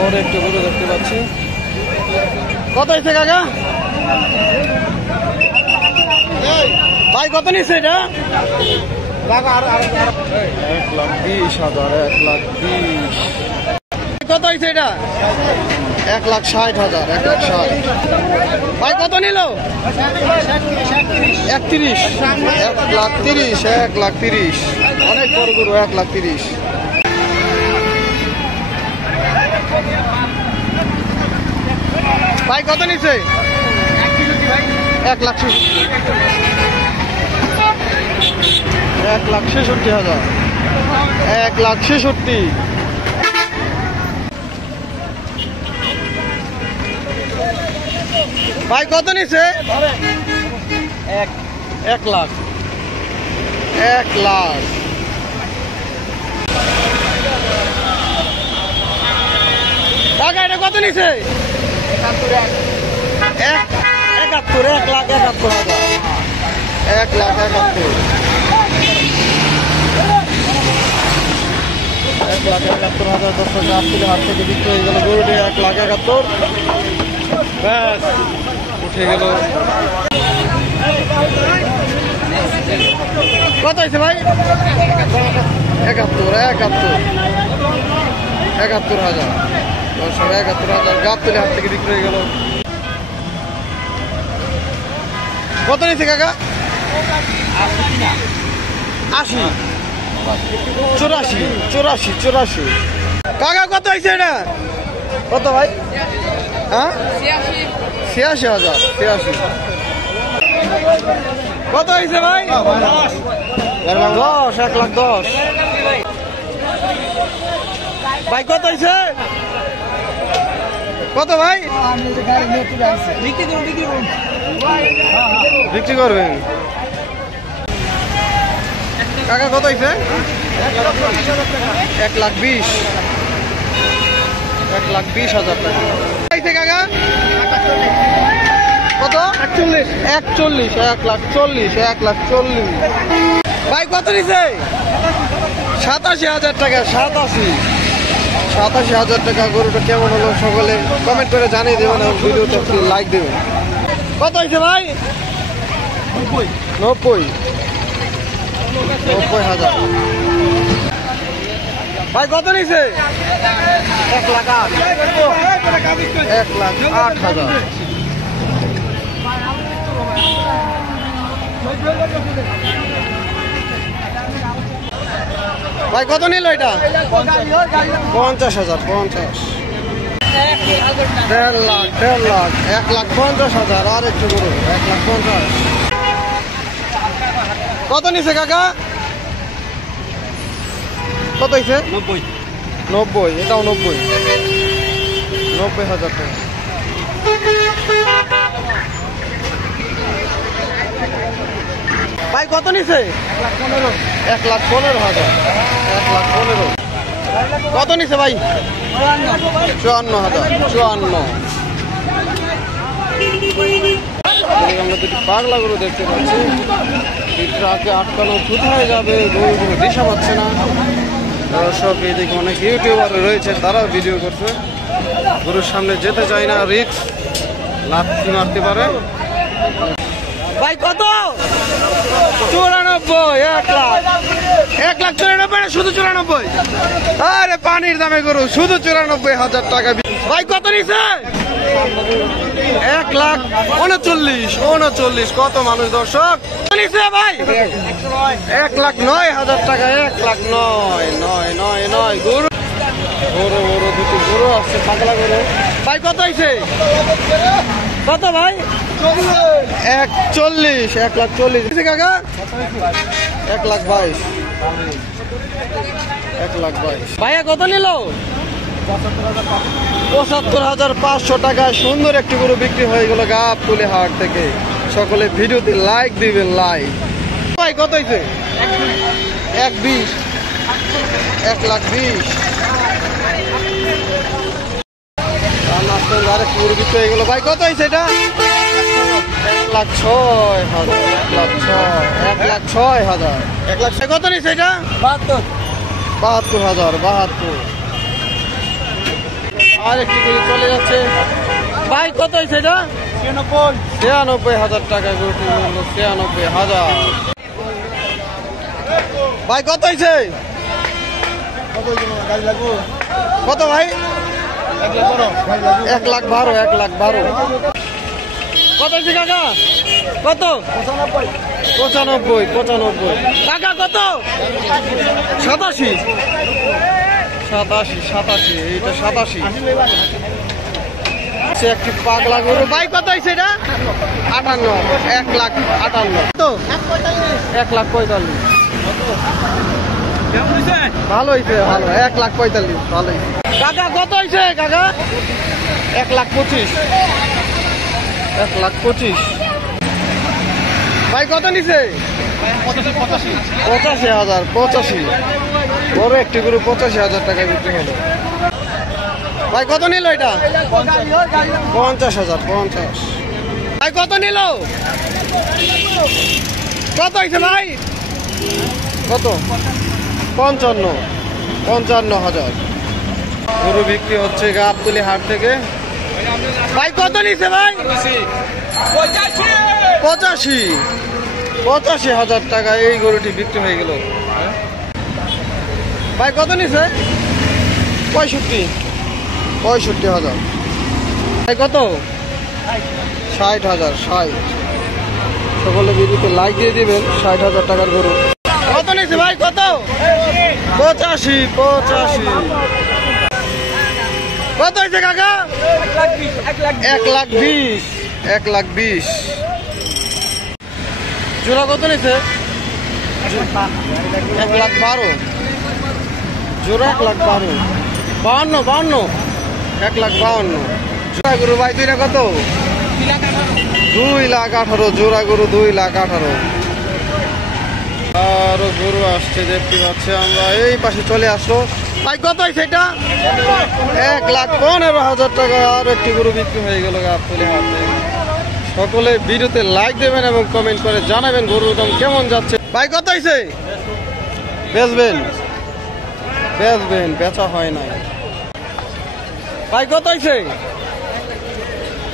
ওর একটু গরু দেখতে পাচ্ছি। কত হয়েছে কাকা ভাই? কত নিচ্ছে এটা? 1,20,000। 1,20,000। কত হয়েছে এটা? 1,60,000। 1,60,000 ভাই। কত নিল? 31। 1,30,000। 1,30,000 অনেক বড় গরু। 1,30,000 ভাই। কত নিচ্ছে? 1,66,000। 1,66,000। 1,66,000 ভাই। কত নিচ্ছে? 1,00,000। 1,00,000 টাকা। এটা কত নিচ্ছে? 71,000। 1,71,000। 1,71,000। 1,71,000 দর্শক গাছ তুলে হাত থেকে বিক্রি হয়ে গেল গরুটি। 1,71,000 ব্যাস উঠে গেল। কত হয়েছে ভাই? 71,000 দর্শক। 71,000 গাছ তুলে হাত থেকে বিক্রি হয়ে গেল। কত নিচ্ছে কাকা? 80। 84। কাকা কত হয়েছে এটা? কত ভাই? হ্যাঁ 86,000। 86। কত হয়েছে ভাই? 10। 1,10,000 ভাই। কত হয়েছে? কত ভাই? বিক্রি করবেন কাকা? কত হয়েছে? 1,20,000। 1,20,000 টাকা হয়েছে কাকা। কত? 41। 1,40,000। 1,40,000 ভাই। কত নিছে? 87,000 টাকা। 87,000 টাকা। গরুটা কেমন হলো সকলে কমেন্ট করে জানিয়ে দেবেন এবং ভিডিওতে লাইক দেবেন। কত হয়েছে ভাই? 90,000 ভাই। কত নিছে? 1,08,000। 1,08,000 ভাই। কত নিল এটা? 50,000। 50। 1,50,000। 1,50,000 আর একটু গরু। 1,50,000 কত নিছে কাকা? কত হয়েছে? 90। এটাও 90। 90,000 টাকা ভাই। কত নিছে? 1,15,000। 1,15,000 কত নিছে ভাই? 54,000। 54। আমরা দুটি পাগলা গরু দেখতে পাচ্ছি। ট্রাকে আটকানো কোথায় যাবে গরুগুলো দিশা পাচ্ছে না। দর্শক এদিকে অনেক ইউটিউবার রয়েছে, তারাও ভিডিও করছে। গরুর সামনে যেতে চায় না, রিস্ক, লাথি মারতে পারে। ভাই কত? 94। 1,94,000 না শুধু 94? আরে পানির দামে গরু, শুধু 94,000 টাকা ভাই। কত নিছে? 1,39,000। কত মানুষ দর্শক নিছে ভাই? 1,09,000 টাকা। 1,09,000 গরু। বড় বড় দুটো গরু আসছে, পাগলা গরু ভাই। কত হয়েছে? কত ভাই? 1,40,000। 1,40,000 কাকা। 1,22,000। 1,22,000 ভাইয়া। কত নিল? 75,500 টাকা। সুন্দর একটি গরু বিক্রি হয়ে গেল গাবতলী হাট থেকে। সকলে ভিডিওতে লাইক দিবেন। লাইক ভাই। কত হয়েছে? 1,20,000। 1,20,000 আরেক গরু বিক্রি হয়ে গেল ভাই। কত হয়েছে এটা? 1,06,000। 1,06,000। 1,06,000 কত নিচ্ছে এটা? 72,000। 72 আরেকটি করে চলে যাচ্ছে। ভাই কত হয়েছে এটা? 96,000 টাকা গরুটির মূল্য, 96,000। ভাই কত হয়েছে? কত ভাই? 1,12,000, 1,12,000। কত হয়েছে কাকা? কত? 95। কাকা কত? 87। এইটা 87। একটি পাগলা গরু। ভাই কত হয়েছে এটা? 58, 1,58,000। তো 1,45,000। ভালো হয়েছে, ভালো, 1,45,000। ভালো হয়েছে। কাকা কত হয়েছে কাকা? 1,25,000। 1,25,000। ভাই কত নিছে? 85,000। 85 বড় একটি গরু 85,000 টাকায় বিক্রি হলো। ভাই কত নিল এটা? 50,000। 50। ভাই কত নিল? কত হয়েছে ভাই? কত? 55,000 গরু বিক্রি হচ্ছে গাবতলী হাট থেকে। ভাই কত নিছে ভাই? 85,000 টাকা এই গরুটি বিক্রি হয়ে গেল। ভাই কত নিছে? 65,000। ভাই কত? 60,000। 60। সকলে ভিডিওতে লাইক দিয়ে দিবেন। 60,000 টাকার গরু। কত নিছে ভাই? কত? 85। কত হয়েছে কাকা? 1,20,000। 1,20,000। জোড়া কত নিছে? 1,12,000। জোড়া 1,12,000। 52। 1,52,000 জোড়া গরু। ভাই দুইটা কত? 2,18,000 জোড়া গরু। 2,18,000। আরো গরু আসছে দেখতে পাচ্ছি আমরা। এই পাশে চলে আসলো। ভাই কত হয়েছে এটা? 1,15,000 টাকা। আর একটি গরু বিক্রি হয়ে গেল গাবতলী হাটে। সকলে ভিডিওতে লাইক দেবেন এবং কমেন্ট করে জানাবেন গরুর দাম কেমন যাচ্ছে। ভাই কত হয়েছে? বেচবেন? বেচা হয় নাই। ভাই কত হয়েছে?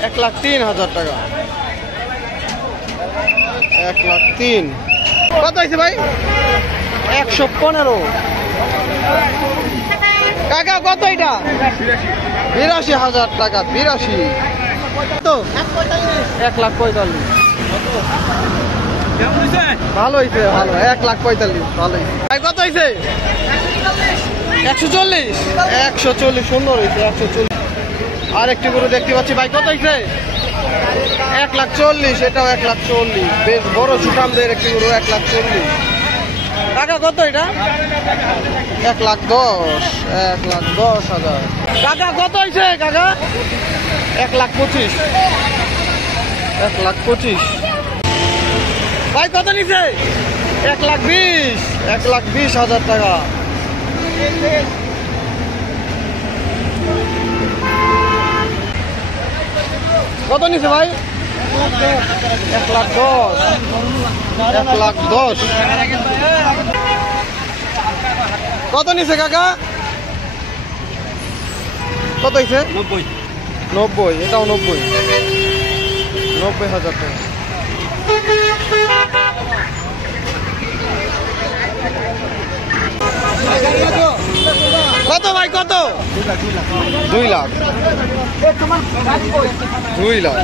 1,03,000 টাকা। 1,03,000। কত হয়েছে ভাই? 115। কাকা কত এটা? 82,000 টাকা। 82। কত? 1,45,000। ভালো হয়েছে, ভালো, 1,45,000। ভালো হয়েছে। ভাই কত হয়েছে? 140। 140 সুন্দর হয়েছে। 140। আর একটি গরু দেখতে পাচ্ছি। ভাই কত হয়েছে? 1,40,000। এটাও 1,40,000। বেশ বড় সুঠামদের একটি গরু। 1,40,000। টাকা কত এটা? 1,10,000। 1,10,000। কাকা কত হয়েছে কাকা? 1,25,000। 1,25,000। ভাই কত নিছে? 1,20,000। 1,20,000 টাকা। কত নিছে ভাই? 1,10,000। 1,10,000। কত নিছে কাকা? কত হয়েছে? 90। এটাও 90। 90,000 টাকা। কত ভাই কত? 2 লাখ। 2 লাখ।